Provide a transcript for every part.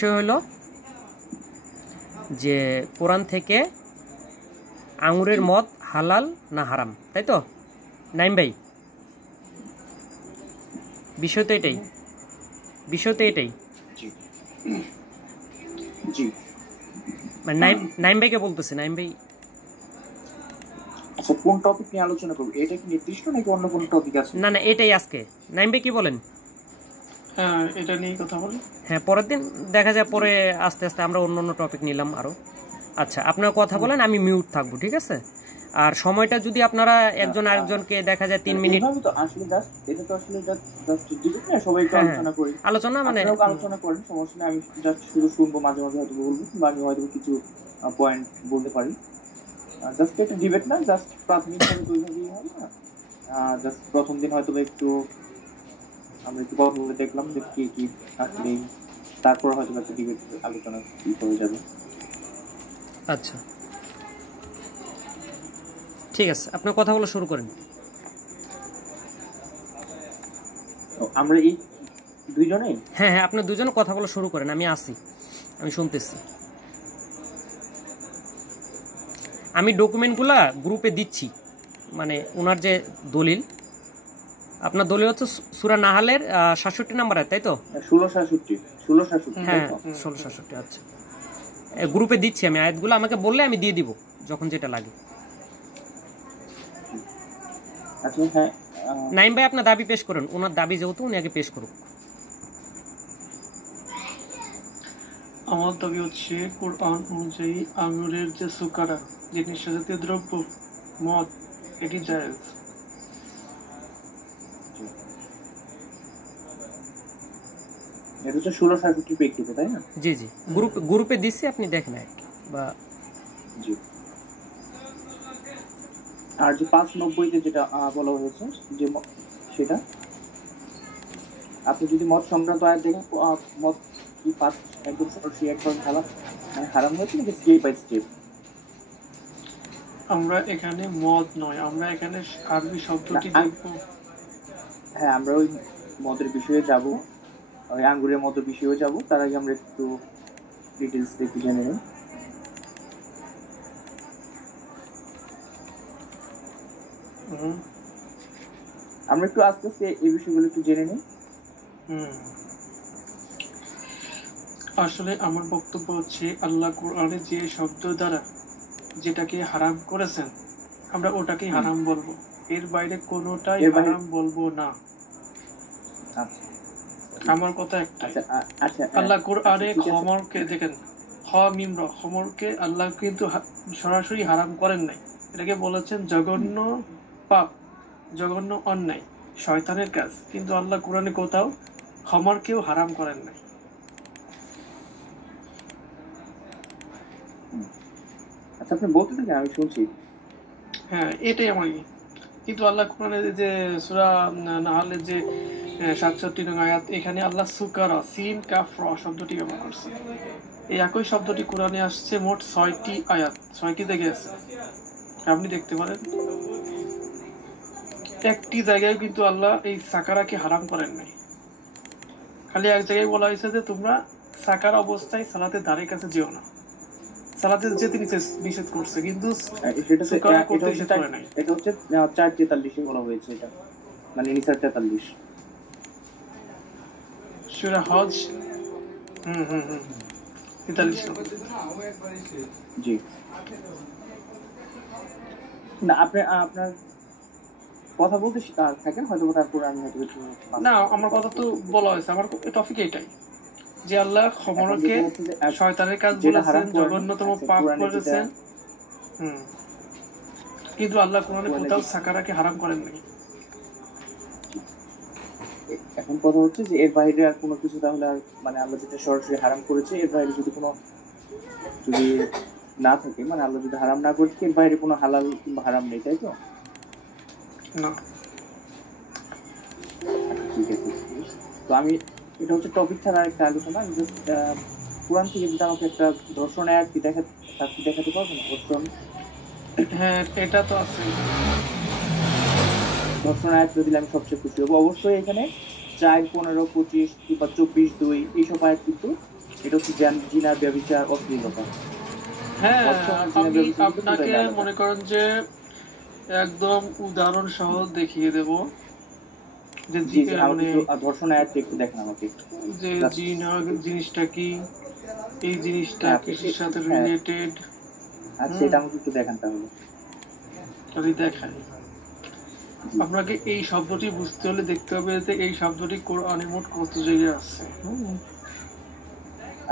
বিষয় হলো যে কোরআন থেকে আঙুরের মদ হালাল না হারাম, তাই তো নাইম ভাই? বিষয় তো এটাই, মানে নাইম ভাইকে বলতেছে। নাইম ভাই আচ্ছা, কোন টপিক নিয়ে আলোচনা করব? এটা কি নির্দিষ্ট নাকি অন্য কোন টপিক আছে? না, এটাই আজকে। নাইম ভাই কি বলেন? হ্যাঁ, এটা নিয়ে কথা বলি। হ্যাঁ, পরের দিন দেখা যায়, পরে আস্তে আস্তে আমরা অন্য টপিক নিলাম আরো। আচ্ছা, আপনারা কথা বলেন, আমি মিউট থাকবো, ঠিক আছে? আর সময়টা যদি আপনারা একজন আরেকজনকে দেখা যায় 3 মিনিট তো আসলে জাস্ট এটা তো আসলে জাস্ট ডিবেট না, সবাই তো আলোচনা করি, আলোচনা মানে আলোচনা করেন, সমস্যা নেই। আমি জাস্ট শুধু শুনবো, মাঝে মাঝে হয়তো বলবো বা আমি হয়তো কিছু পয়েন্ট বলতে পারি। জাস্ট এটা ডিবেট না, জাস্ট প্রাথমিকভাবে দুইভাবেই হয় না। জাস্ট প্রথম দিন হয়তো একটু আমরা একটু কথা বলে দেখলাম যে কি কি আসলে, তারপর হয়তো একটা ডিবেট আলোচনা হয়ে যাবে। আচ্ছা, ঠিক আছে, আপনার কথাগুলো শুরু করেন। আমরা এই দুইজনেই? হ্যাঁ, আপনার দুজন কথাগুলো শুরু করেন, আমি আসি, আমি শুনতেছি। আমি ডকুমেন্টগুলা গ্রুপে দিচ্ছি, মানে ওনার যে দলিল, আপনার দলিল হচ্ছে সূরা নাহালের 67 নম্বর আয়াত, তাই তো? 1667। হ্যাঁ, 1667। আচ্ছা, গ্রুপে দিচ্ছি আমি আয়াতগুলো, আমাকে বললে আমি দিয়ে দিব যখন যেটা লাগে। আচ্ছা, হ্যাঁ, নাইম ভাই আপনার দাবি পেশ করেন, ওনার দাবি যেহেতু উনি আগে পেশ করুক। আমার দাবি হচ্ছে, কোরআন অনুযায়ী আঙুরের যে সুকারা, যে নেশাজাতীয় দ্রব্য মদ, এটি জায়েজ। এটা হচ্ছে 1667 প্রেক্ষিতে, তাই না? জি, গ্রুপে দিচ্ছি, আপনি দেখেন একটা বা জি। আর যে 590-তে যেটা বলা হয়েছে, যে সেটা আপনি যদি মদ সংক্রান্ত আয়াত দেখেন, মদ কি পাঁচ একদম সরাসরি একবার হারাম হয়েছে নাকি স্টেপ বাই স্টেপ? আমরা এখানে মদ নয়, আমরা এখানে আরবি শব্দটি দেখব। হ্যাঁ, আমরা ওই মদের বিষয়ে যাব, ওই আঙ্গুরের মদের বিষয়েও যাব। তার আগে আমরা একটু ডিটেলস একটু জেনে নিই। আমরা একটু আস্তে আস্তে এই বিষয়গুলো একটু জেনে নিই। আসলে আমার বক্তব্য হচ্ছে, আল্লাহ কোরআনে যে শব্দ দ্বারা যেটাকে হারাম করেছেন, আমরা ওটাকেই হারাম বলবো, এর বাইরে কোনোটাই হারাম বলবো না। আমার কথা একটাই, আল্লাহ কোরআনে খমরকে দেখেন, খমরকে আল্লাহ কিন্তু সরাসরি হারাম করেন নাই। এটাকে বলেছেন জঘন্য পাপ, জঘন্য অন্যায়, শয়তানের কাজ, কিন্তু আল্লাহ কোরআনে কোথাও খমরকেও হারাম করেন নাই। আচ্ছা, আপনি বলতে থাকেন, আমি শুনছি। হ্যাঁ, এটাই আমার। কিন্তু আল্লাহ কোরআনে যে সূরা নাহলের যে 67 নং আয়াত, এখানে আল্লাহ সুকারা, সিন কাফ র শব্দটি ব্যবহার করছে। এই একই শব্দটি কোরআনে আসছে মোট 6টি আয়াত, 6টি জায়গায় আছে, আপনি দেখতে পারেন। একটি জায়গায় কিন্তু আল্লাহ এই সাকারাকে হারাম করেন নাই। খালি এক জায়গায় বলা হয়েছে যে তোমরা সাকার অবস্থায় সালাতের ধারে কাছে যেও না, সালাতে যেতে নিষেধ করছে, কিন্তু এটা হচ্ছে 4:43 বলা হয়েছে, এটা মানে নিসা 43 সূরা হজ। 43। জি না, আপনি আপনার কথা বলতে থাকেন, হয়তো তারপর আমি হয়তো না, আমার কথা তো বলা হয়েছে, আমার টপিক এটাই যে আল্লাহ খমরকে শয়তানের কাজ বলেছেন, জঘন্যতম পাপ করেছেন, কিন্তু আল্লাহ কোরআনে কোথাও সাকারাকে হারাম করেন নাই। এখন কথা হচ্ছে যে এর বাইরে আর কোনো কিছু, তাহলে আর মানে আল্লাহ যেটা সরাসরি হারাম করেছে, এর বাইরে যদি না থাকে, মানে আল্লাহ যদি হারাম না করেছে, এর বাইরে কোনো হালাল কিংবা হারাম নেই, তাই তো? না, ঠিক আছে। তো আমি, এটা হচ্ছে টপিক ছাড়া একটা আলোচনা। কোরআন থেকে যদি আমাকে একটা দর্শন আয়াত দেখাতে পারবেন? দর্শন, হ্যাঁ, এটা তো আছে। দর্শন আয়াত যদি আমি সবচেয়ে খুশি হবো। অবশ্যই এখানে 4, 15, 25 কিংবা 24, 2 এইসব আয়াত কিন্তু এটা হচ্ছে জিনা, ব্যভিচার, অশ্লীলতা। হ্যাঁ, আমি আপনাকে মনে করেন যে একদম উদাহরণ সহ দেখিয়ে দেব যে মানে ধর্ষণ আয়াতটা একটু দেখেন আমাকে, যে জিনা জিনিসটা কি, এই জিনিসটা কিসের সাথে রিলেটেড। আচ্ছা, এটা আমাকে একটু দেখান তাহলে। যদি দেখাই, আপনাকে এই শব্দটি বুঝতে হলে দেখতে হবে যে এই শব্দটি কোরআনে মোট কত জায়গায় আছে।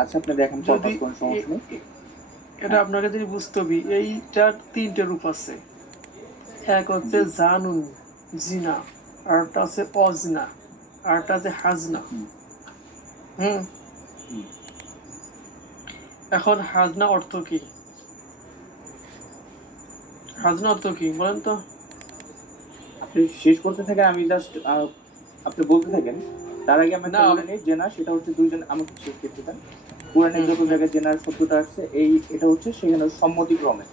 আচ্ছা, আপনি দেখেন কোন সমস্যা। এটা আপনাকে যদি বুঝতে হবে, এইটার 3টে রূপ আছে। এক হচ্ছে জানুন, জিনা, আরেকটা আছে অজনা, আরেকটা আছে হাজনা। এখন হাজনা অর্থ কি? হাজনা অর্থ কি বলেন তো? আপনি শেষ করতে থাকেন, আমি জাস্ট আপনি বলতে থাকেন। তার আগে আমি বলে নেই, জেনা সেটা হচ্ছে দুইজন, আমাকে শেষ করতে দেন। কোরআনে যত জায়গায় জেনার শব্দটা আসছে, এটা হচ্ছে সেখানে সম্মতিক্রমে,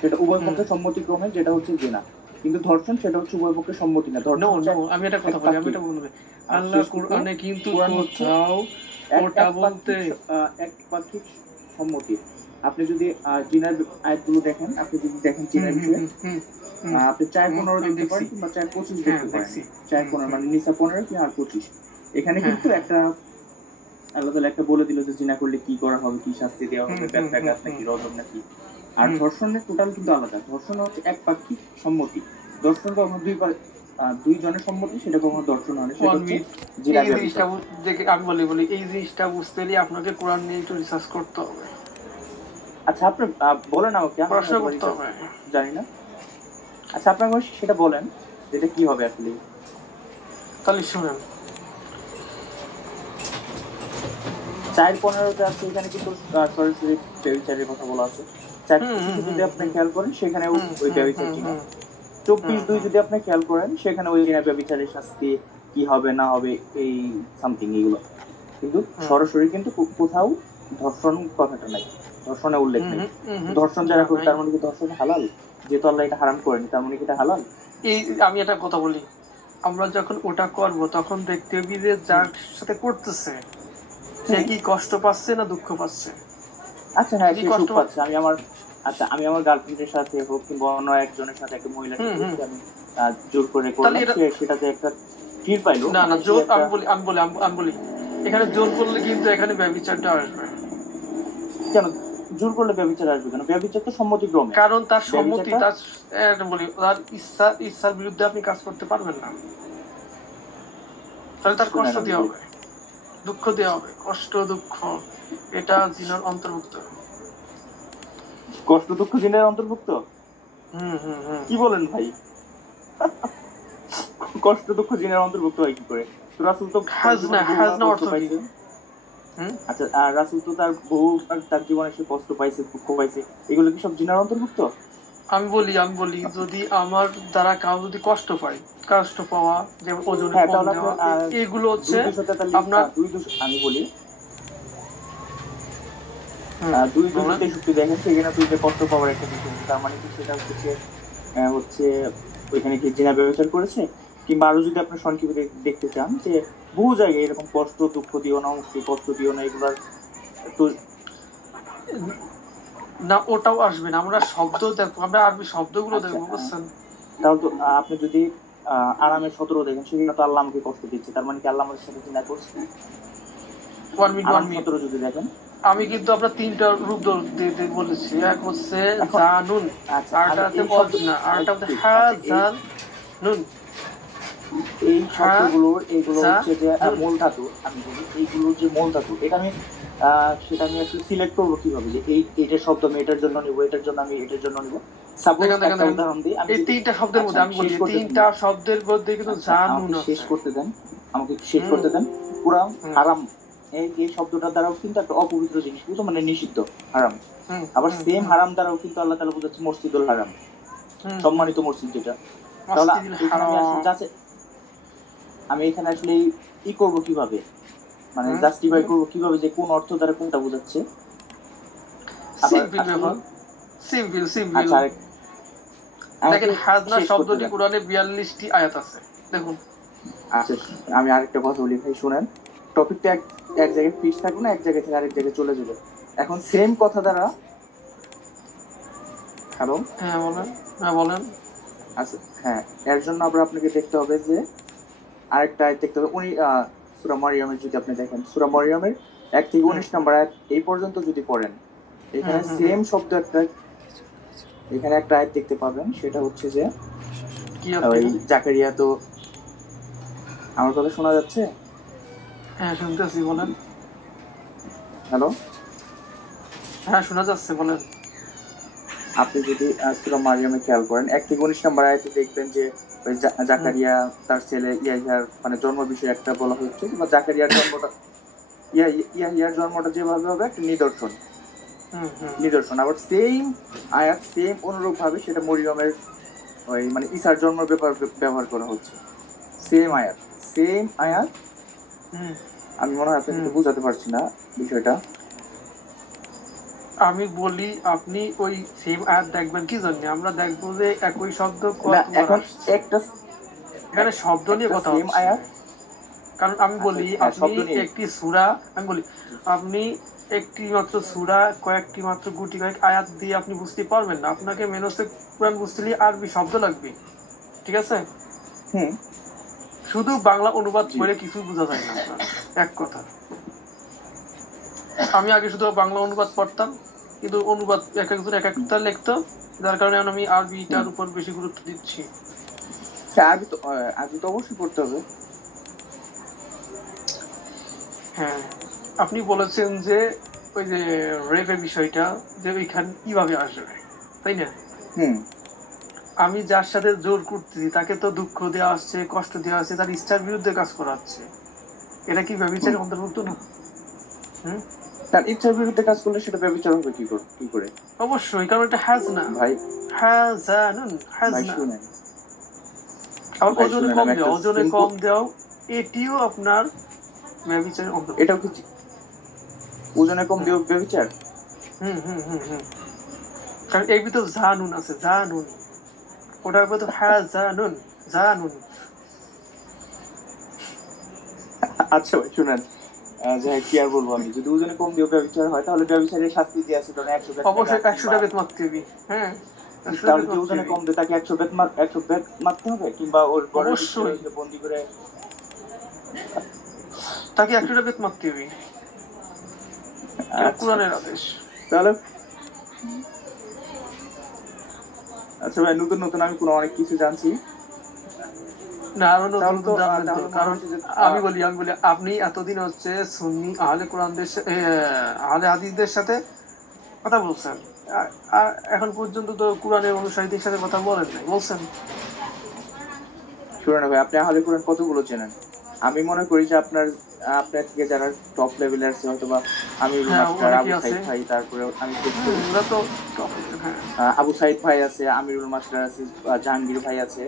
সেটা উভয় পক্ষের সম্মতিক্রমে, যেটা হচ্ছে জেনা। কিন্তু ধর্ষণ সেটা হচ্ছে উভয় পক্ষের সম্মতি না। আমি একটা কথা বলি, আল্লাহ কোরআনে কিন্তু কোথাও ওটা বলতে একপাক্ষিক সম্মতি। আপনি যদি জিনার আয়াতগুলো দেখেন, আপনি যদি দেখেন জিনার বিষয়ে, আপনি 4:15 দেখতে পারেন কিংবা 4:25 দেখতে পারেন। 4:15 মানে নিসা 15 কি আর 25, এখানে কিন্তু একটা আল্লাহ তাআলা একটা বলে দিল যে জিনা করলে কি করা হবে, কি শাস্তি দেওয়া হবে, ব্যর্থঘাত নাকি রজব নাকি। আর ধর্ষণের টোটাল কিন্তু আলাদা। ধর্ষণ হচ্ছে একপাক্ষিক সম্মতি। ধর্ষণ কখনো দুই জনের সম্মতি, সেটা কখনো ধর্ষণ হয় না। আমি বলি এই জিনিসটা বুঝতে হলে আপনাকে কোরআন নিয়ে একটু রিসার্চ করতে হবে। আচ্ছা, আপনি বলেন আমাকে, প্রশ্ন করতে হবে, জানি না। আচ্ছা, আপনার সেটা বলেন, এটা কি হবে আসলে। তাহলে শুনেন, 4:15 আছে, এখানে কিন্তু সরাসরি ব্যভিচারের কথা বলা আছে। 4:25 যদি আপনি খেয়াল করেন, সেখানে ওই ব্যভিচার ছিল। 24:2 যদি আপনি খেয়াল করেন, সেখানে ওই ব্যভিচারের শাস্তি কি হবে না হবে, এই সামথিং এগুলো। কিন্তু সরাসরি কিন্তু কোথাও ধর্ষণ কথাটা নাই, ধর্ষণের উল্লেখ নেই। ধর্ষণ যারা করে তার মানে কি ধর্ষণ হালাল? যেহেতু আল্লাহ এটা হারাম করেনি, তার মানে কি এটা হালাল? আমি একটা কথা বলি, আমরা যখন ওটা করব তখন দেখতে হবে যে যার সাথে করতেছে সে কি কষ্ট পাচ্ছে না দুঃখ পাচ্ছে। আচ্ছা, হ্যাঁ, সে সুখ পাচ্ছে। আমি আমার গার্লফ্রেন্ডের সাথে হোক কিংবা অন্য একজনের সাথে, একটা মহিলাকে আমি জোর করে করলাম, সেটাতে একটা ফিল পাইলো না। জোর আমি বলি এখানে জোর করলে কিন্তু এখানে ব্যভিচারটা আসবে। কেন জোর করলে ব্যভিচার আসবে কেন? ব্যভিচার তো সম্মতিক্রমে, কারণ তার সম্মতি, তার ইচ্ছার বিরুদ্ধে আপনি কাজ করতে পারবেন না। তাহলে তার কষ্ট দেওয়া হবে, দুঃখ দেওয়া হবে। কষ্ট দুঃখ এটা জিনার অন্তর্ভুক্ত। কষ্ট দুঃখ জিনার অন্তর্ভুক্ত? কি বলেন ভাই? কষ্ট দুঃখ জিনার অন্তর্ভুক্ত হয় কি করে? রাসূল তো হাজনা অর্থ পাইছে। আচ্ছা, রাসূল তো তার বহু তার জীবনে সে কষ্ট পাইছে, দুঃখ পাইছে, এগুলো কি সব জিনার অন্তর্ভুক্ত? আমি বলি যদি আমার দ্বারা কাউ যদি কষ্ট পায়, কষ্ট পাওয়া, যেমন ওজনে কম দেওয়া, এগুলো হচ্ছে আপনার আমি বলি 2:63 দেখেন, সেখানে তুই যে কষ্ট পাওয়ার একটা বিষয়, তার মানে কি সেটা হচ্ছে ওইখানে কি জিনা ব্যবচার করেছে? কিংবা আরো যদি আপনি সংক্ষেপে দেখতে চান, যে বহু জায়গায় এরকম কষ্ট দুঃখ দিও না, মুক্তি কষ্ট দিও না, এগুলার তো না, ওটাও আসবে না। আমরা শব্দ দেখবো, আমরা আরবি শব্দগুলো দেখবো, বুঝছেন? তাও তো আপনি যদি আরামের 17 দেখেন, সেখানে তো আল্লাহ আমাকে কষ্ট দিচ্ছে, তার মানে কি আল্লাহ আমাদের সাথে জিনা করছে? 1 মিনিট 17 যদি দেখেন, আমি কিন্তু আপনার 3টা রূপ বলেছি। এক হচ্ছে জানুন, আরটা হচ্ছে অজনা, আরটা হচ্ছে হাজানুন। এই শব্দগুলো এগুলো হচ্ছে যে মূল ধাতু। আমি বলি এইগুলোর যে মূল ধাতু, এটা আমি সেটা আমি আসলে সিলেক্ট করবো কিভাবে, যে এইটার শব্দ আমি এটার জন্য নিব, এটার জন্য আমি এটার জন্য নিব। সাপোজ একটা উদাহরণ দিই, আমি এই 3টা শব্দের মধ্যে আমি বলি 3টা শব্দের মধ্যে কিন্তু জানুন শেষ করতে দেন, আমাকে শেষ করতে দেন। পুরা হারাম, এই শব্দটার দ্বারাও কিন্তু একটা অপবিত্র জিনিস, কিন্তু মানে নিষিদ্ধ, হারাম। আবার সেম হারাম দ্বারাও কিন্তু আল্লাহ তাআলা বোঝাচ্ছে মসজিদুল হারাম, সম্মানিত মসজিদ যেটা। তাহলে আমি এখানে আসলে ই করবো কিভাবে, মানে জাস্টিফাই করবো কিভাবে যে কোন অর্থ দ্বারা কোনটা বোঝাচ্ছে? সিম্পল। দেখেন, হাজনা শব্দটি কোরআনে 42টি আয়াত আছে, দেখুন। আচ্ছা, আমি আরেকটা কথা বলি ভাই, শুনেন। টপিকটা এক জায়গায় ফিক্স থাকবে না, এক জায়গা থেকে আরেক জায়গায় চলে যাবে। এখন সেম কথা দ্বারা হ্যালো বলেন। আচ্ছা হ্যাঁ, এর জন্য আবার আপনাকে দেখতে হবে যে আরেকটা আয়াত দেখতে হবে। উনি সূরা মারইয়ামের যদি আপনি দেখেন, সূরা মারইয়ামের 1 থেকে 19 নম্বর আয়াত এই পর্যন্ত যদি পড়েন, এখানে সেম শব্দ এখানে একটা আয়াত দেখতে পাবেন, সেটা হচ্ছে যে ওই জাকারিয়া। তো আমার কথা শোনা যাচ্ছে? হ্যাঁ শুনতেছি, বলেন। হ্যালো, হ্যাঁ শোনা যাচ্ছে, বলেন। আপনি যদি সূরা মারইয়ামে খেয়াল করেন 1 থেকে 19 নম্বর আয়াতে দেখবেন যে ওই জাকারিয়া তার ছেলে ইয়াহিয়ার মানে জন্ম বিষয়ে একটা বলা হচ্ছে, বা জাকারিয়ার জন্মটা ইয়াহিয়ার জন্মটা যেভাবে হবে একটা নিদর্শন। আবার সেম আয়াত সেম অনুরূপ ভাবে সেটা মরিয়মের ওই মানে ঈসার জন্মের ব্যাপার ব্যবহার করা হচ্ছে। সেম আয়াত। আমি মনে হয় আপনাকে বুঝাতে পারছি না বিষয়টা। আমি বলি, আপনি ওই সেম আয়াত দেখবেন কি জন্য? আমরা দেখবো যে একই শব্দ এখন একটা এখানে শব্দ নিয়ে কথা হচ্ছে। কারণ আমি বলি আপনি একটি সূরা, আপনি একটি মাত্র সূরা কয়েকটি মাত্র গুটি কয়েক আয়াত দিয়ে আপনি বুঝতে পারবেন না। আপনাকে মেন হচ্ছে কোরআন বুঝতে হলে আরবি শব্দ লাগবে, ঠিক আছে? শুধু বাংলা অনুবাদ করে কিছু বোঝা যায় না আপনার, এক কথা। আমি আগে শুধু বাংলা অনুবাদ পড়তাম, কিন্তু অনুবাদ এক একজন এক একটা লিখতো, যার কারণে আমি আরবিটার উপর বেশি গুরুত্ব দিচ্ছি। আরবি তো অবশ্যই পড়তে হবে। হ্যাঁ, আপনি বলেছেন যে ওই যে রেপের বিষয়টা যে ওইখানে কিভাবে আসবে, তাই না? আমি যার সাথে জোর করতেছি তাকে তো দুঃখ দেওয়া আসছে, কষ্ট দেওয়া আসছে, তার ইচ্ছার বিরুদ্ধে কাজ করা হচ্ছে। এটা কি ব্যভিচারের অন্তর্ভুক্ত না? তার ইচ্ছার বিরুদ্ধে কাজ করলে সেটা ব্যভিচার হবে কি করে? অবশ্যই, কারণ এটা হাজ না ভাই, হাজানুন হাজনা। আবার ওজনে কম দেওয়া এটিও আপনার ব্যভিচারের অন্তর্ভুক্ত। এটাও কি ওজনে কম দেওয়া ব্যভিচার? কারণ এর ভিতর জানুন আছে, জানুন, ওটার ভিতর হাজানুন জানুন। আচ্ছা ভাই শুনেন, কি আর বলবো আমি, যদি ওজনে কম দিয়ে ব্যভিচার হয় তাহলে ব্যভিচারের শাস্তি দিয়ে আছে, ধরেন 100 বেত, অবশ্যই 100টা বেত মারতে হবে। হ্যাঁ, তাহলে যদি ওজনে কম দেয় তাকে 100 বেত মারতে হবে, কিংবা ওর ঘরে বন্দি করে তাকে 100টা বেত মারতে হবে। কুরআনের আদেশ। তাহলে আচ্ছা ভাই, নতুন আমি অনেক কিছু জানছি না, আরো নতুন জানবেন। কারণ আমি বলি আপনি এতদিন হচ্ছে সুন্নি আহলে কোরআনদের আহলে হাদিসদের সাথে কথা বলছেন, আর এখন পর্যন্ত তো কোরআনের অনুসারীদের সাথে কথা বলেন নাই, বলছেন? শুনুন ভাই, আপনি আহলে কোরআন কতগুলো চেনেন? আমি মনে করি যে আপনার থেকে যারা টপ লেভেলে আছে, হয়তো বা আমি আবু সাইদ ভাই, তারপরে আমি আবু সাইদ ভাই আছে, আমিরুল মাস্টার আছে, জাহাঙ্গীর ভাই আছে,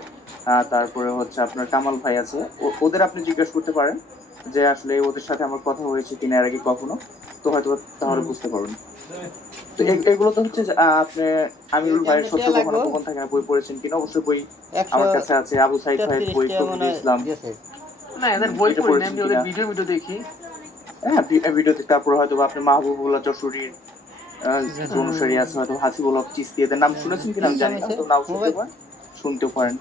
তারপরে হচ্ছে আপনার কামাল ভাই আছে। ওদের আপনি জিজ্ঞাসা করতে পারেন যে আসলে ওদের সাথে আমার কথা হয়েছে কিনা এর আগে কখনো, তো হয়তো তাহলে বুঝতে পারবেন। তো এগুলো তো হচ্ছে আপনি আমিরুল ভাইয়ের সত্য কখনো গোপন থাকে না বই পড়েছেন কিনা? অবশ্যই বই আমার কাছে আছে। আবু সাইদ ভাইয়ের বই ইসলাম, না এদের বই পড়ি না, আমি ওদের ভিডিও দেখি। হ্যাঁ, ভিডিও দেখি। তারপর হয়তো আপনি মাহবুবুল্লাহ যশোরীর অনুসারী আছে, হয়তো হাসিবুল হক চিশতি, এদের নাম শুনেছেন কিনা আমি জানি না, তো নাও শুনতেও পারেন।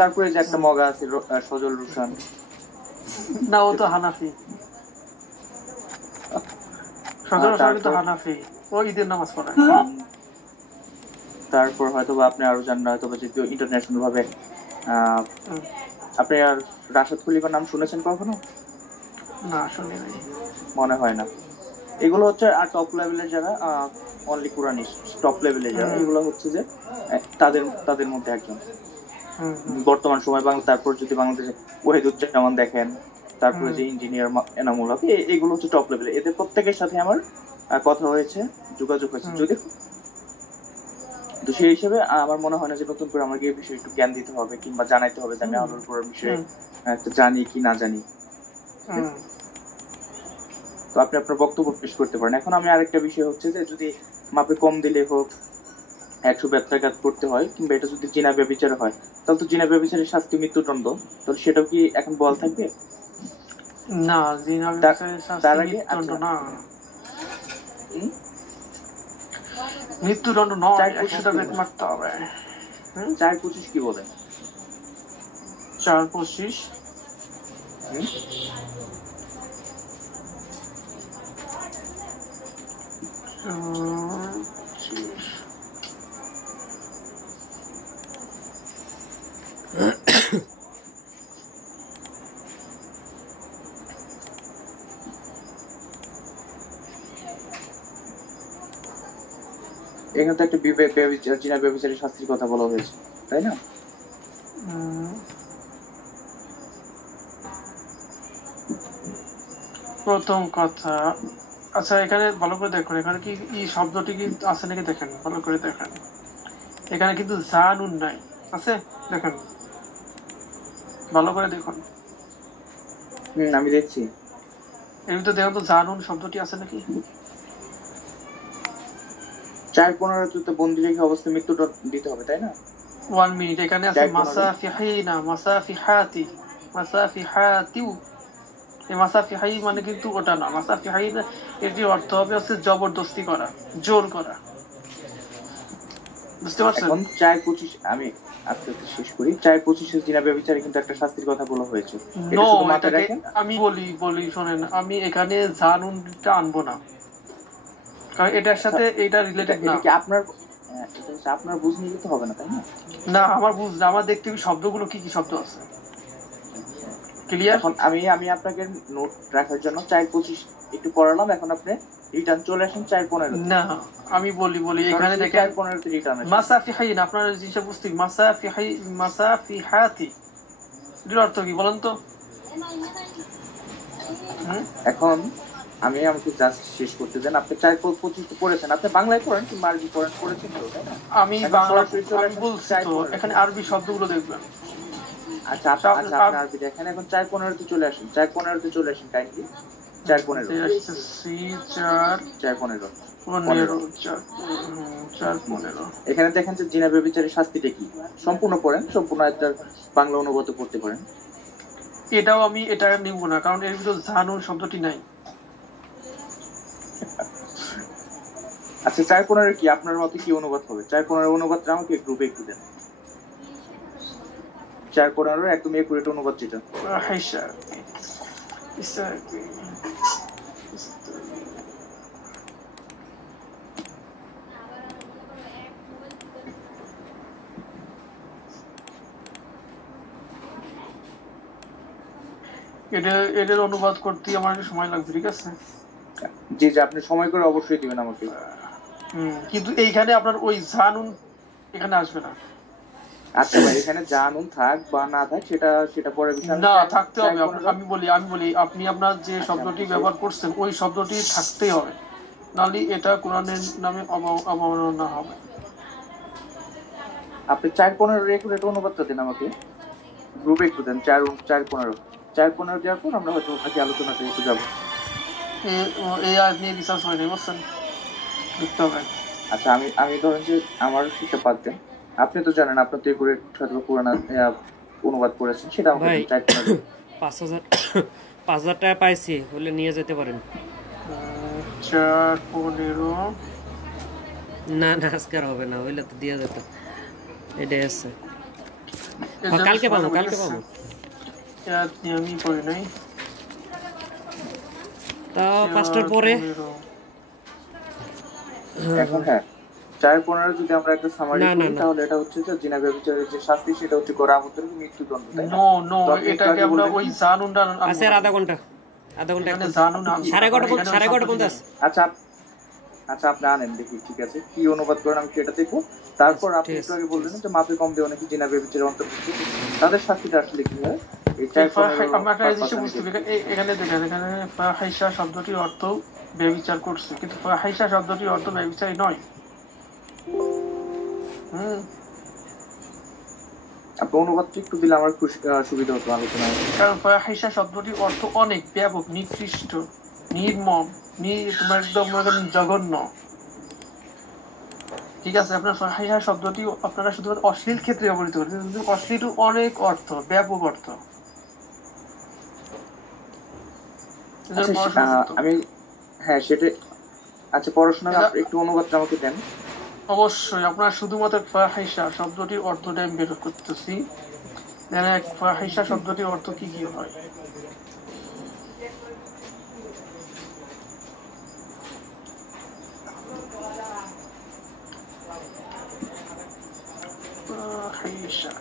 তারপরে যে একটা মগা আছে সজল রুশান, না ও তো হানাফি, সজল রুশান তো হানাফি, ও ঈদের নামাজ পড়ে। তারপর হয়তো আপনি আরো জানেন, হয়তো যদিও ইন্টারন্যাশনাল ভাবে আপনি আর রাশেদ খলিফার নাম শুনেছেন কখনো? না, শুনি নাই, মনে হয় না। এগুলো হচ্ছে আর টপ লেভেলের যারা অনলি কুরআনিস্ট, টপ লেভেলের যারা, এগুলো হচ্ছে যে তাদের মধ্যে একজন বর্তমান সময় বাংলা। তারপর যদি বাংলাদেশে ওয়াহিদুজ্জামান দেখেন, তারপরে যে ইঞ্জিনিয়ার এনামুল হক, এগুলো হচ্ছে টপ লেভেলে। এদের প্রত্যেকের সাথে আমার কথা হয়েছে, যোগাযোগ হয়েছে। যদি তো সেই হিসেবে আমার মনে হয় না যে নতুন করে আমাকে এই বিষয়ে একটু জ্ঞান দিতে হবে কিংবা জানাইতে হবে যে আমি আলোর করার বিষয়ে একটা জানি কি না জানি। তো আপনি আপনার বক্তব্য পেশ করতে পারেন। এখন আমি আরেকটা বিষয় হচ্ছে যে যদি মাপে কম দিলে হোক 100 ব্যবসাঘাত করতে হয়, কিংবা এটা যদি জিনা ব্যভিচার হয়, তাহলে তো জিনা ব্যভিচারের শাস্তি মৃত্যুদণ্ড, তাহলে সেটাও কি এখন বল থাকবে? না জিনা ব্যবচারের শাস্তি মৃত্যুদণ্ড না, মৃত্যুদণ্ড নয়, 100টা বেত মারতে হবে। 4:25 কি বলে? 4:25 এখানে তো একটা জিনা ব্যভিচারের শাস্তির কথা বলা হয়েছে, তাই না? প্রথম কথা, আচ্ছা এখানে ভালো করে দেখুন, এখানে কি এই শব্দটি কি আছে নাকি দেখেন, ভালো করে দেখেন। এখানে কিন্তু জানুন নাই, আছে দেখেন, ভালো করে দেখুন। আমি দেখছি। এর ভিতরে দেখুন তো জানুন শব্দটি আছে নাকি। 4:15 তো বন্দি রেখে অবস্থায় মৃত্যু দিতে হবে, তাই না? 1 মিনিট, এখানে আছে মাসাফিহিনা, মাসাফিহাতি, মাসাফিহাতিউ। এই মাসাফিহাই মানে কিন্তু ওটা না, মাসাফিহাই এটির অর্থ হবে হচ্ছে জবরদস্তি করা, জোর করা, বুঝতে পারছেন? এখন 4:25 আমি আস্তে আস্তে শেষ করি। 4:25 জিনা ব্যভিচারে কিন্তু একটা শাস্তির কথা বলা হয়েছে। নো, এটাকে আমি বলি শোনেন, আমি এখানে জানুনটা আনবো না, কারণ এটার সাথে এটা রিলেটেড না। কি আপনার বুঝ নিলে তো হবে না, তাই না? না, আমার বুঝ না, আমার দেখতে শব্দগুলো কি কি শব্দ আছে ক্লিয়ার। এখন আমি আপনাকে নোট রাখার জন্য 4:25 একটু পড়ালাম, এখন আপনি রিটার্ন চলে আসেন 4:15। না আমি বলি এখানে দেখেন 4:15 তে রিটার্ন আসেন। মাসাফিহাইন, আপনারা জিনিসটা বুঝতে, মাসাফিহাতি এর অর্থ কি বলেন তো? এখন আমাকে জাস্ট শেষ করতে দেন। আপনি 4:25 পড়েছেন, আপনি বাংলায় পড়েন কি আরবি পড়েছেন তো, তাই না? আমি বাংলা বলছি তো, এখানে আরবি শব্দগুলো দেখবেন। আচ্ছা আপনি আরবি দেখেন। এখন 4:15 তে চলে আসেন, 4:15 তে চলে আসেন কাইন্ডলি। 4:15 এখানে দেখেন যে জিনা ব্যভিচারের শাস্তিটা কি, সম্পূর্ণ পড়েন, সম্পূর্ণ একটা বাংলা অনুবাদ করতে পারেন। এটাও আমি এটা নিব না, কারণ এর ভিতর জানুন শব্দটি নাই। আচ্ছা 4:15 কি আপনার মতে কি অনুবাদ হবে? 4:15 অনুবাদটা আমাকে গ্রুপে একটু দেন। 4:15 একদম একুরেট অনুবাদ যেটা। এটার অনুবাদ করতে আমার একটু সময় লাগবে, ঠিক আছে? জি আপনি সময় করে অবশ্যই দিবেন আমাকে। কিন্তু এইখানে আপনার ওই জানুন এখানে আসবে না। আচ্ছা ভাই, এখানে জানুন থাক বা না থাক সেটা পরে বিষয় না, থাকতে হবে। আমি বলি আপনি আপনার যে শব্দটি ব্যবহার করছেন ওই শব্দটি থাকতেই হবে, নাহলে এটা কোরআনের নামে অবমাননা হবে। আপনি 4:15 একুরেট অনুবাদটা দেন আমাকে, গ্রুপে একটু দেন। 4:15 দেওয়ার পর আমরা হয়তো বাকি আলোচনাতে একটু যাবো। এই আয়াত নিয়ে রিসার্চ হয়নি, বুঝছেন, দেখতে হবে। আচ্ছা আমি ধরেন যে আমার হিসাব বাদ দেন, আপনি তো জানেন আপনি তো একুরেট হয়তো পুরানা অনুবাদ করেছেন, সেটা আমাকে 5,000 টাকা পাইছি, বলে নিয়ে যেতে পারেন। 4:15 না আজকে আর হবে না, হইলে তো দিয়ে যেত। এটাই আছে, কালকে পাবো। আমি পড়ি নাই, তাও 5টার পরে। এখন হ্যাঁ 4:15 যদি আমরা একটা সামারি করি তাহলে এটা হচ্ছে যে জিনা ব্যভিচারের যে শাস্তি সেটা হচ্ছে গোরামুদ্রের মৃত্যুদণ্ড। নো এটাকে আমরা ওই জানুনটা আছে আর আধা ঘন্টা এখানে জানুন 11:30 আচ্ছা আপনি আনেন দেখি, ঠিক আছে কি অনুবাদ করেন আমি সেটা দেখবো। তারপর আপনি একটু আগে বললেন যে মাপে কম দেওয়া নাকি জিনা ব্যভিচারের অন্তর্ভুক্ত, তাদের শাস্তিটা আসলে কি হয়? এখানে দেখেন, এখানে ফাহিশা শব্দটির অর্থ ব্যভিচার করছে, কিন্তু ফাহিশা শব্দটির অর্থ ব্যভিচারই নয়। আপনি অনুবাদটা একটু দিলে আমার খুশি সুবিধা হতো আলোচনায়। কারণ ফাহিশা শব্দটির অর্থ অনেক ব্যাপক, নিকৃষ্ট, নির্মম, একদম জঘন্য, ঠিক আছে? আপনার ফাহিশা শব্দটি আপনারা শুধুমাত্র অশ্লীল ক্ষেত্রে ব্যবহৃত করেন, কিন্তু অশ্লীল অনেক অর্থ, ব্যাপক অর্থ। আমি হ্যাঁ সেটা আচ্ছা পড়াশোনা একটু অনুবাদটা আমাকে দেন। অবশ্যই আপনার শুধুমাত্র ফাহিশা শব্দটির অর্থটা আমি বের করতেছি। ফাহিশা শব্দটির অর্থ কি কি হয়? ফাহিশা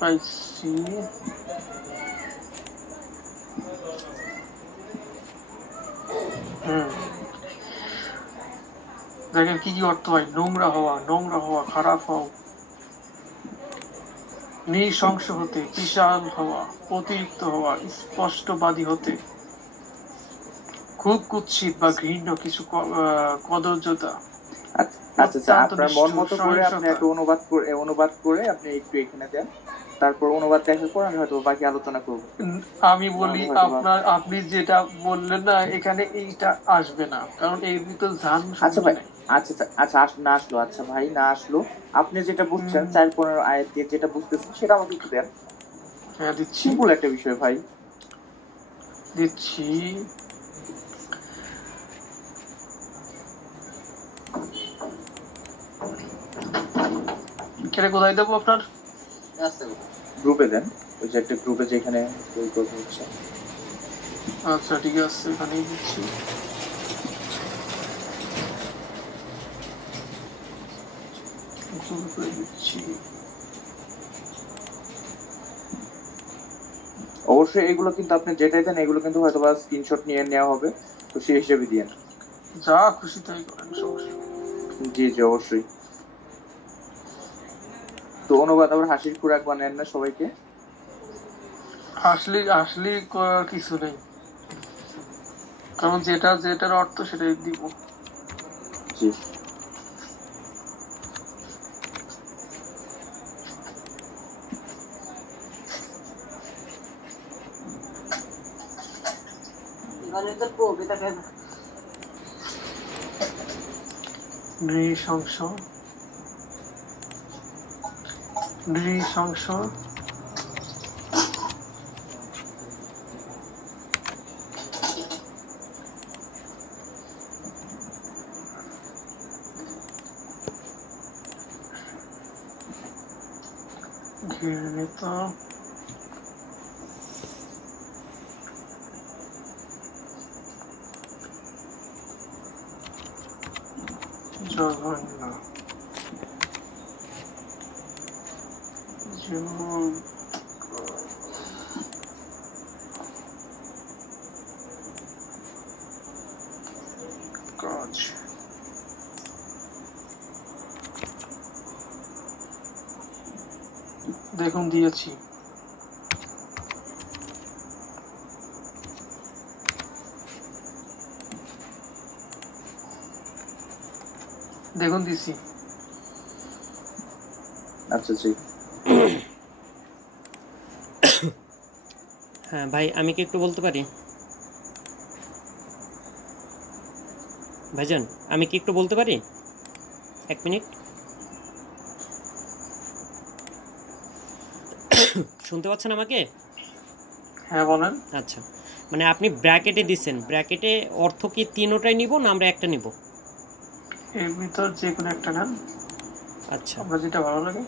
পাইছি। দেখেন কি কি অর্থ হয়। নোংরা হওয়া, খারাপ হওয়া, নৃশংস হতে, বিশাল হওয়া, অতিরিক্ত হওয়া, স্পষ্টবাদী হতে, খুব কুৎসিত বা ঘৃণ্য কিছু, কদর্যতা। আচ্ছা আপনার মন মতো করে আপনি একটা অনুবাদ করে আপনি একটু এখানে দেন, তারপর অনুবাদ দেখার পর আমি হয়তো বাকি আলোচনা করব। আমি বলি আপনি যেটা বললেন না এখানে এইটা আসবে না, কারণ এর ভিতর জান। আচ্ছা ভাই আচ্ছা না আসলো। আচ্ছা ভাই না আসলো, আপনি যেটা বুঝছেন 4-15 আয়াত দিয়ে যেটা বুঝতেছেন সেটা আমাকে একটু দেন। হ্যাঁ দিচ্ছি, সিম্পল একটা বিষয় ভাই, দিচ্ছি। কোথায় দেবো আপনার? গ্রুপে দেন, ওই যে একটা গ্রুপে যেখানে ওই কথা হচ্ছে। আচ্ছা ঠিক আছে, এখানেই দিচ্ছি। অবশ্যই এগুলো কিন্তু আপনি যেটাই দেন এগুলো কিন্তু হয়তো বা স্ক্রিনশট নিয়ে নেওয়া হবে, তো সেই হিসেবে দিয়েন। যা খুশি তাই করেন, সমস্যা। জি অবশ্যই। তো অনুবাদ আবার হাসির খোরাক বানায় না সবাইকে। আসলে কিছু নেই, কারণ যেটার অর্থ সেটাই দিব। জি নৃশংস, ঘৃণিত, জঘন্য, কাজ। দেখুন দিয়েছি। দেখুন দিছি। আচ্ছা জি হ্যাঁ ভাই, আমি কি একটু বলতে পারি? ভাইজান আমি কি একটু বলতে পারি? 1 মিনিট শুনতে পাচ্ছেন আমাকে? হ্যাঁ বলেন। আচ্ছা, মানে আপনি ব্র্যাকেটে দিচ্ছেন, ব্র্যাকেটে অর্থ কি তিনটাই নিব না আমরা একটা নিব? এর ভিতর যে কোনো একটা নেন। আচ্ছা, আমরা যেটা ভালো লাগে,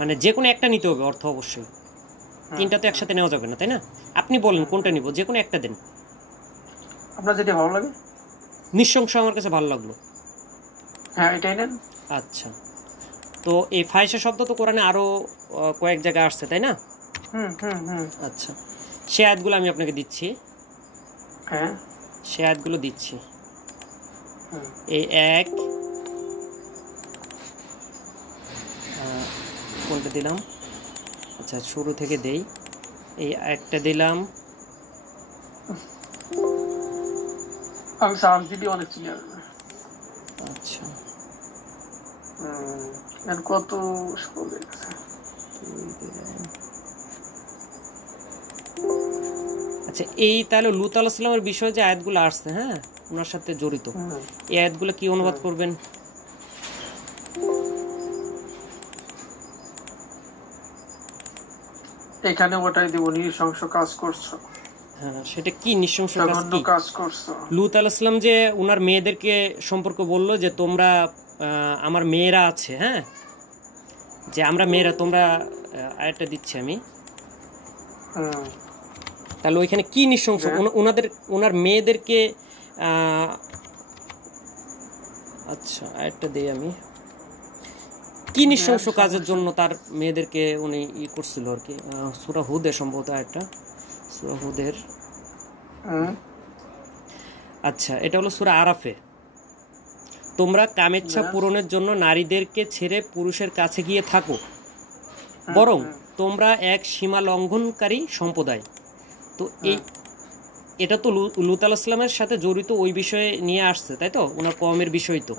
মানে যে কোনো একটা নিতে হবে অর্থ, অবশ্যই তিনটা তো একসাথে নেওয়া যাবে না, তাই না? আপনি বলেন কোনটা নিব, যে কোনো একটা দেন। আপনার যেটা ভালো লাগে। নৃশংস আমার কাছে ভালো লাগলো। হ্যাঁ এটাই নেন। আচ্ছা, তো এই ফাহিশা শব্দ তো কোরআনে আরো কয়েক জায়গায় আসছে, তাই না? আচ্ছা, সে আয়াতগুলো আমি আপনাকে দিচ্ছি। হ্যাঁ সে আয়াতগুলো দিচ্ছি। এই এক, কোনটা দিলাম? আচ্ছা শুরু থেকে দেই। এই একটা দিলাম। আমি সার্চ দিলে অনেক ক্লিয়ার। আচ্ছা কত আচ্ছা, এই তাহলে লূত আলাইহিস সালামের বিষয়ে যে আয়াতগুলো আসছে, হ্যাঁ, ওনার সাথে জড়িত, এই আয়াতগুলো কি অনুবাদ করবেন? এখানে ওটাই দেব, নৃশংস কাজ করছো। হ্যাঁ, সেটা কি নৃশংস কাজ করছো? লূত আলাইহিস সালাম যে ওনার মেয়েদেরকে সম্পর্কে বললো যে তোমরা আমার মেয়েরা আছে, হ্যাঁ, যে আমরা মেয়েরা, তোমরা আয়াতটা দিচ্ছি আমি, তাহলে ওইখানে কি নৃশংস? ওনার মেয়েদেরকে, আচ্ছা আয়াতটা দিই আমি, কি নৃশংস কাজের জন্য তার মেয়েদেরকে উনি ই করছিল আর কি। সূরা হুদের সম্ভবত আয়াতটা, সূরা হুদের, আচ্ছা এটা হলো সূরা আরাফে। তোমরা কামেচ্ছা পূরণের জন্য নারীদেরকে ছেড়ে পুরুষের কাছে গিয়ে থাকো, বরং তোমরা এক সীমা লঙ্ঘনকারী সম্প্রদায়। তো এটা তো লূত আলাইহিস সালামের সাথে জড়িত, ওই বিষয়ে নিয়ে আসছে, তাই তো, ওনার কওমের বিষয়। তো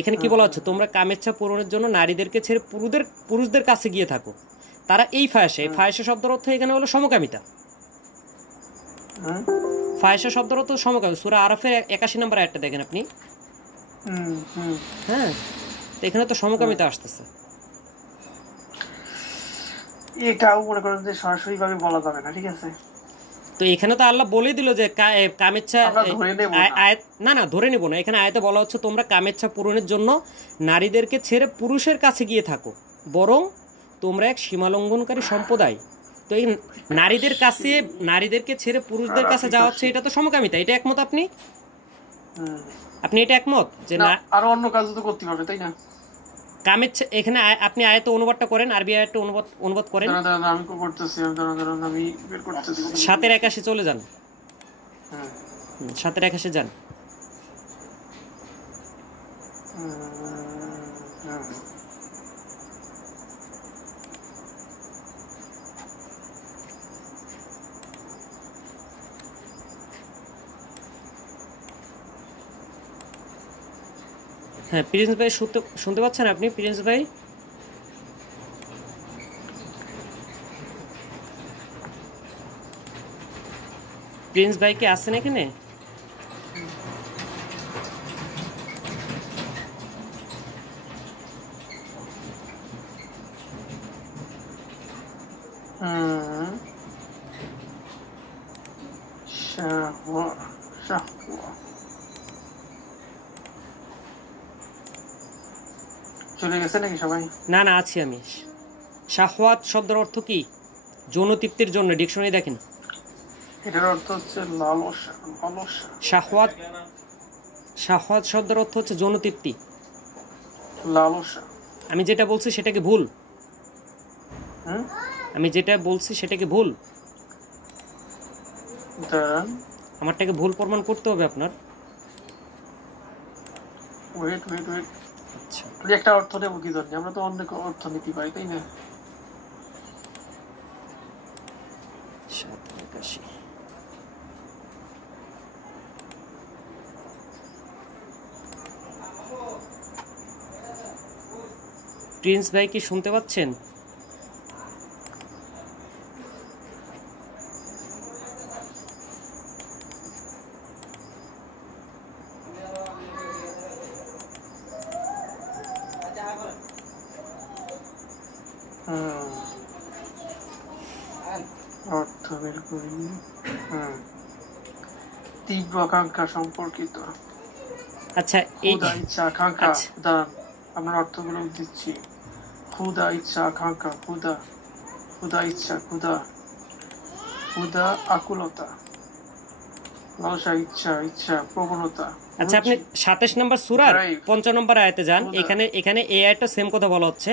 এখানে কি বলা হচ্ছে? তোমরা কামেচ্ছা পূরণের জন্য নারীদেরকে ছেড়ে পুরুষদের কাছে গিয়ে থাকো। তারা এই ফাহেসা শব্দের অর্থ এখানে হলো সমকামিতা। ফাহেসা শব্দের অর্থ সমকামিতা। সূরা আরাফের 81 নম্বর আয়াতটা দেখেন আপনি, হ্যাঁ, তো এখানে তো সমকামিতা আসতেছে। এটাও মনে করেন যে সরাসরি ভাবে বলা যাবে না, ঠিক আছে? তো এখানে তো আল্লাহ বলে দিল যে কামেচ্ছা, না ধরে নেব না, এখানে আয়াতে বলা হচ্ছে তোমরা কামেচ্ছা পূরণের জন্য নারীদেরকে ছেড়ে পুরুষের কাছে গিয়ে থাকো, বরং তোমরা এক সীমালঙ্ঘনকারী সম্প্রদায়। তো এই নারীদেরকে ছেড়ে পুরুষদের কাছে যাওয়া হচ্ছে, এটা তো সমকামিতা। এটা একমত আপনি? এটা একমত যে না আরো অন্য কাজ তো করতে পারবে, তাই না? কামেচ্ছা, এখানে আপনি আয়াত অনুবাদটা করেন, আরবি আয়াতটা অনুবাদ করেন। আমি করতেছি, আমি বের করতেছি। 781 চলে যান, 781 যান। হ্যাঁ, প্রিন্স ভাই শুনতে পাচ্ছেন আপনি? প্রিন্স ভাই, প্রিন্স ভাই কি আছেন এখানে? চলে গেছে নাকি সবাই? না আছি আমি। শাহওয়াত শব্দের অর্থ কি? যৌন তৃপ্তির জন্য। ডিকশনারি দেখেন, এটার অর্থ হচ্ছে লালসা। শাহওয়াত শব্দের অর্থ হচ্ছে যৌন তৃপ্তি, লালসা। আমি যেটা বলছি সেটা কি ভুল? আমি যেটা বলছি সেটা কি ভুল? আমারটাকে ভুল প্রমাণ করতে হবে আপনার। ওয়েট, আচ্ছা, একটা অর্থ নেব কি জন্য? আমরা তো অনেক অর্থনীতি পাই, তাই না? প্রিন্স ভাই কি শুনতে পাচ্ছেন? অর্থ বের করি। তীব্র আকাঙ্ক্ষা সম্পর্কিত। আচ্ছা, ইচ্ছা আকাঙ্ক্ষা, দাঁড়ান আপনার অর্থগুলো দিচ্ছি। ক্ষুধা, ইচ্ছা, আকাঙ্ক্ষা, ক্ষুধা ইচ্ছা, ক্ষুধা আকুলতা, লালসা, ইচ্ছা প্রবণতা। আচ্ছা, আপনি 27 নম্বর সূরার 55 নম্বর আয়াতে যান। এখানে এই আয়াতটা সেম কথা বলা হচ্ছে।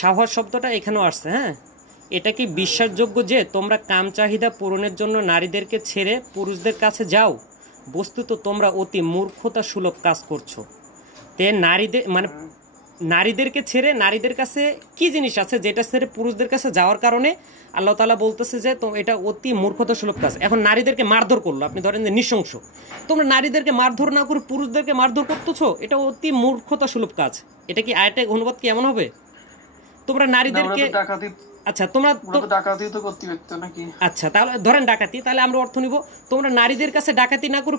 শাহওয়াত শব্দটা এখানেও আসছে। হ্যাঁ, এটা কি বিশ্বাসযোগ্য যে তোমরা কাম চাহিদা পূরণের জন্য নারীদেরকে ছেড়ে পুরুষদের কাছে যাও? বস্তুত তোমরা অতি মূর্খতা সুলভ কাজ করছো। তে নারীদেরকে ছেড়ে নারীদের কাছে কি জিনিস আছে যেটা ছেড়ে পুরুষদের কাছে যাওয়ার কারণে আল্লাহ তাআলা বলতেছে যে তো এটা অতি মূর্খতা সুলভ কাজ। এখন নারীদেরকে মারধর করলো, আপনি ধরেন যে নৃশংস, তোমরা নারীদেরকে মারধর না করে পুরুষদেরকে মারধর করতেছো, এটা অতি মূর্খতা সুলভ কাজ। এটা কি আয়াতের অনুবাদ কি এমন হবে? তোমরা নারীদেরকে আচ্ছা তোমরা তো ডাকাতি তো করতে পারতো নাকি? আচ্ছা তাহলে ধরেন ডাকাতি, তাহলে আমরা অর্থ নিব তোমরা নারীদের কাছে ডাকাতি না করে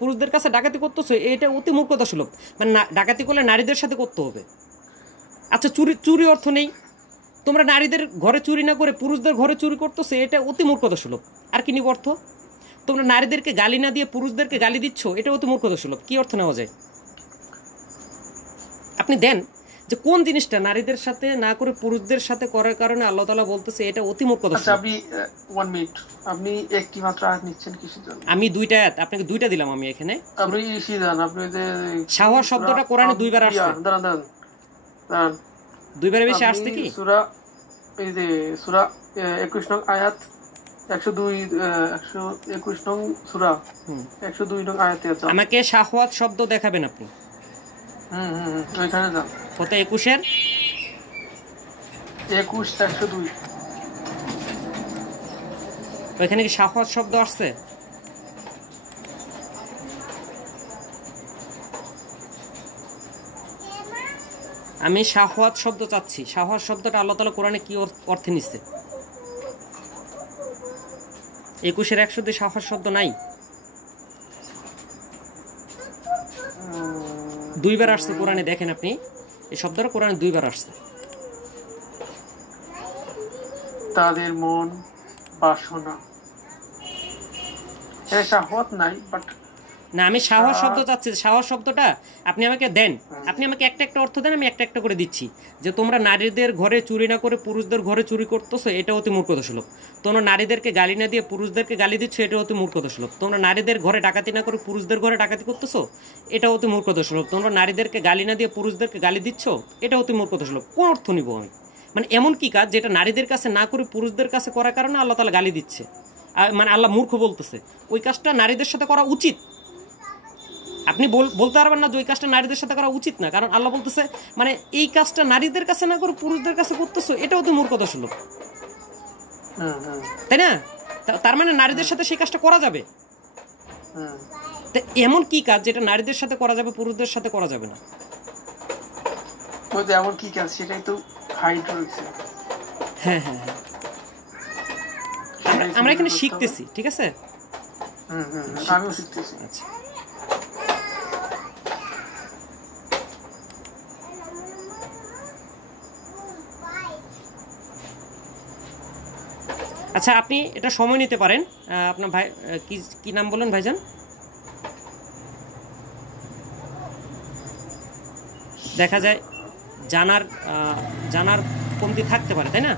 পুরুষদের কাছে ডাকাতি করতেছো, এটা অতি মূর্খতা সুলভ। মানে ডাকাতি করলে নারীদের সাথে করতে হবে। আচ্ছা চুরি অর্থ নেই, তোমরা নারীদের ঘরে চুরি না করে পুরুষদের ঘরে চুরি করতেছো, এটা অতি মূর্খতা সুলভ। আর কি নিব অর্থ? তোমরা নারীদেরকে গালি না দিয়ে পুরুষদেরকে গালি দিচ্ছ, এটা অতি মূর্খতা সুলভ। কি অর্থ নেওয়া যায়? আপনি দেন যে কোন জিনিসটা নারীদের সাথে না করে পুরুষদের সাথে করার কারণে আল্লাহ তাআলা বলতেছে এটা অতি মূর্খতা। আচ্ছা আপনি 1 মিনিট, আপনি একটি মাত্র আয়াত নিচ্ছেন কিসের জন্য? আমি দুইটা আয়াত আপনাকে দুইটা দিলাম আমি এখানে। আপনি ইসি দেন, আপনি যে শাহওয়াত শব্দটা কোরআনে দুইবার আসছে। দাঁড়ান দুইবারের বেশি আসছে কি? সূরা এই যে সূরা 21 নং আয়াত 121 নং সূরা 102 নং আয়াতে আছে। আমাকে শাহওয়াত শব্দ দেখাবেন আপনি। ওইখানে যান। কত 21-এর 21 102 ওইখানে কি শাহওয়াত শব্দ আসছে? আমি শাহওয়াত শব্দ চাচ্ছি। শাহওয়াত শব্দটা আল্লাহ তাআলা কোরআনে কি অর্থে নিচ্ছে? 21-এর 102 শাহওয়াত শব্দ নাই, দুইবার আসছে কোরআনে। দেখেন আপনি এই শব্দটা কোরআনে দুইবার আসছে। তাদের মন বাসনা, এর শাহওয়াত নাই, বাট না আমি শাহওয়াত শব্দ চাচ্ছি। শাহওয়াত শব্দটা আপনি আমাকে দেন, আপনি আমাকে একটা একটা অর্থ দেন, আমি একটা একটা করে দিচ্ছি। যে তোমরা নারীদের ঘরে চুরি না করে পুরুষদের ঘরে চুরি করতেছো, এটা অতি মূর্খতা সুলভ। তোমরা নারীদেরকে গালি না দিয়ে পুরুষদেরকে গালি দিচ্ছ, এটা অতি মূর্খতা সুলভ। তোমরা নারীদের ঘরে ডাকাতি না করে পুরুষদের ঘরে ডাকাতি করতেছো, এটা অতি মূর্খতা সুলভ। তোমরা নারীদেরকে গালি না দিয়ে পুরুষদেরকে গালি দিচ্ছ, এটা অতি মূর্খতা সুলভ। কোন অর্থ নিব আমি? মানে এমন কি কাজ যেটা নারীদের কাছে না করে পুরুষদের কাছে করার কারণে আল্লাহ তাআলা গালি দিচ্ছে, মানে আল্লাহ মূর্খ বলতেছে ওই কাজটা নারীদের সাথে করা উচিত? আপনি বলতে পারবেন না যে ওই কাজটা নারীদের সাথে করা উচিত না, কারণ আল্লাহ বলতেছে মানে এই কাজটা নারীদের কাছে না করে পুরুষদের কাছে করতেছো, এটা অতি মূর্খতা সুলভ, তাই না? তার মানে নারীদের সাথে সেই কাজটা করা যাবে। এমন কি কাজ যেটা নারীদের সাথে করা যাবে পুরুষদের সাথে করা যাবে না? এমন কি কাজ সেটাই তো হাইড রয়েছে। হ্যাঁ হ্যাঁ হ্যাঁ, আমরা এখানে শিখতেছি, ঠিক আছে? আমিও শিখতেছি। আচ্ছা আচ্ছা আপনি এটা সময় নিতে পারেন। আপনার ভাই কি নাম বলেন ভাইজান? দেখা যায় জানার কমতি থাকতে পারে, তাই না?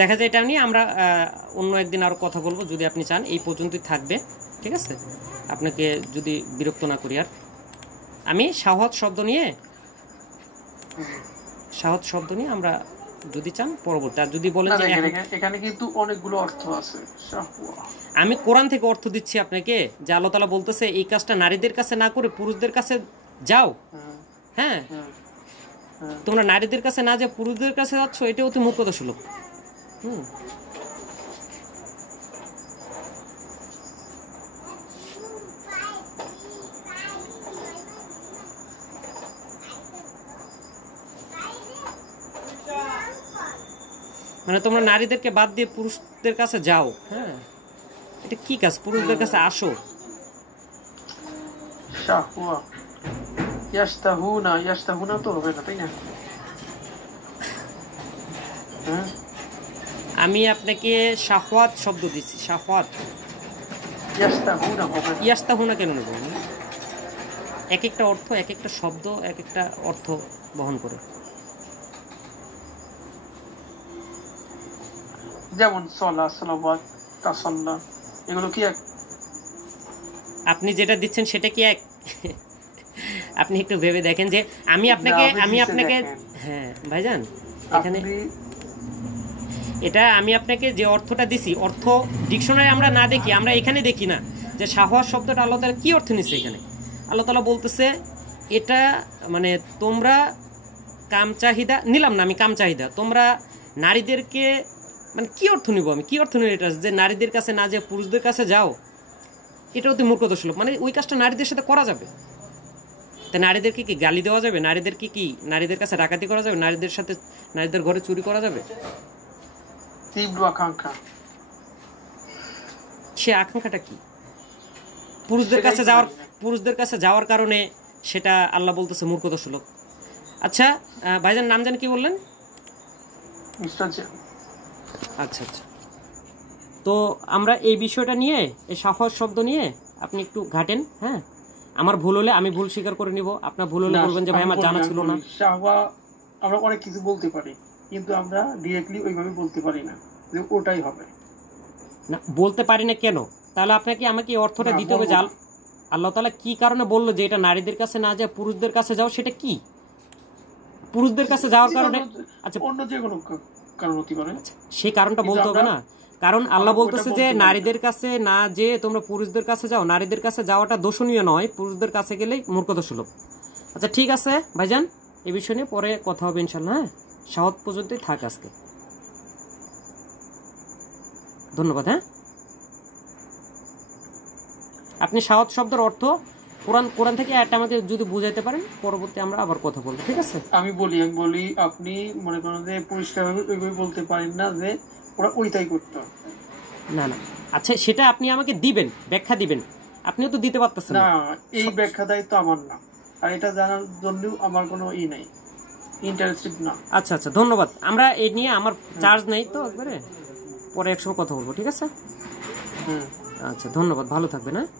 দেখা যায় এটা নিয়ে আমরা অন্য একদিন আরো কথা বলবো যদি আপনি চান। এই পর্যন্তই থাকবে, ঠিক আছে? আপনাকে যদি বিরক্ত না করি। আর আমি শাহওয়াত শব্দ নিয়ে আমরা যদি চান পরবর্তী, আর যদি বলেন যে এখানে কিন্তু অনেকগুলো অর্থ আছে। আমি কোরআন থেকে অর্থ দিচ্ছি আপনাকে যে আল্লাহ তাআলা বলতেছে এই কাজটা নারীদের কাছে না করে পুরুষদের কাছে যাও। হ্যাঁ, তোমরা নারীদের কাছে না যা পুরুষদের কাছে যাচ্ছ, এটা অতি মূর্খতা সুলভ। মানে তোমরা নারীদেরকে বাদ দিয়ে পুরুষদের কাছে যাও। হ্যাঁ, এটা কি কাজ? পুরুষদের কাছে আসো। ইয়াস্তাহুনা তো হবে না, তাই না? আমি আপনাকে শাহওয়াত শব্দ দিচ্ছি। শাহওয়াত, ইয়াস্তাহুনা কেন নেব? এক একটা অর্থ, এক একটা শব্দ এক একটা অর্থ বহন করে। যেমন সলা, সালাওয়াত, তাসাল্লা, এগুলো কি এক? আপনি যেটা দিচ্ছেন সেটা কি এক? আপনি একটু ভেবে দেখেন যে আমি আপনাকে হ্যাঁ ভাইজান, এখানে এটা আমি আপনাকে যে অর্থটা দিছি, অর্থ ডিকশনারি আমরা না দেখি, আমরা এখানে দেখি না যে শাহওয়াত শব্দটা আল্লাহ তাআলা কি অর্থ নিচ্ছে। এখানে আল্লাহ তাআলা বলতেছে এটা মানে তোমরা কাম চাহিদা নিলাম না, আমি কাম চাহিদা তোমরা নারীদেরকে, মানে কি অর্থ নিব আমি? কি অর্থ নিব এটা যে নারীদের কাছে না যে পুরুষদের কাছে যাও? এটা অতি মূর্খতা সুলভ। মানে ওই কাজটা নারীদের সাথে করা যাবে। তা নারীদেরকে কি গালি দেওয়া যাবে? নারীদেরকে কি নারীদের কাছে ডাকাতি করা যাবে? নারীদের ঘরে চুরি করা যাবে? তীব্র আকাঙ্ক্ষা। সে আকাঙ্ক্ষাটা কি? পুরুষদের কাছে যাওয়ার কারণে সেটা আল্লাহ বলতেছে মূর্খতা সুলভ। আচ্ছা ভাইজান নাম জানি কি বললেন? আচ্ছা আচ্ছা, তো আমরা এই বিষয়টা নিয়ে, এই সাহস শব্দ নিয়ে আপনি একটু ঘাটেন। হ্যাঁ, আমার ভুল হলে আমি ভুল স্বীকার করে নিব, আপনার ভুল হলে বলবেন যে ভাই আমার জানা ছিল না। আমরা অনেক কিছু বলতে পারি, কিন্তু আমরা ডিরেক্টলি ওইভাবে বলতে পারি না যে ওটাই হবে না। বলতে পারি না কেন? তাহলে আপনাকে আমাকে এই অর্থটা দিতে হবে যে আল্লাহ তাআলা কি কারণে বললো যে এটা নারীদের কাছে না যায় পুরুষদের কাছে যাও, সেটা কি? পুরুষদের কাছে যাওয়ার কারণে আচ্ছা অন্য যে কোনো কারণ হতে পারে, সেই কারণটা বলতে হবে না। কারণ আল্লাহ বলতেছে যে নারীদের কাছে না যে তোমরা পুরুষদের কাছে যাও, নারীদের কাছে যাওয়াটা দোষণীয় নয়, পুরুষদের কাছে গেলেই মূর্খতা সুলভ। আচ্ছা ঠিক আছে ভাইজান, এই বিষয় নিয়ে পরে কথা হবে ইনশাল্লাহ। হ্যাঁ, সাহত পর্যন্তই থাক আজকে। ধন্যবাদ। হ্যাঁ, আপনি সাহত শব্দের অর্থ কোরআন থেকে একটা আমাদের যদি বুঝাইতে পারেন, পরবর্তী আমরা আবার কথা বলবো, ঠিক আছে? আমি বলি আপনি মনে করেন যে পরিষ্কারভাবে ওইভাবে বলতে পারেন না যে ওরা ওইটাই করতো না না। আচ্ছা সেটা আপনি আমাকে দিবেন, ব্যাখ্যা দিবেন, আপনিও তো দিতে পারতেছেন না। এই ব্যাখ্যা দায়িত্ব আমার না, আর এটা জানার জন্য আমার কোনো নাই, ইন্টারেস্টেড না। আচ্ছা আচ্ছা, ধন্যবাদ। আমরা এই নিয়ে আমার চার্জ নেই তো, একবারে পরে একসময় কথা বলবো, ঠিক আছে? হুম, আচ্ছা ধন্যবাদ, ভালো থাকবেন। হ্যাঁ।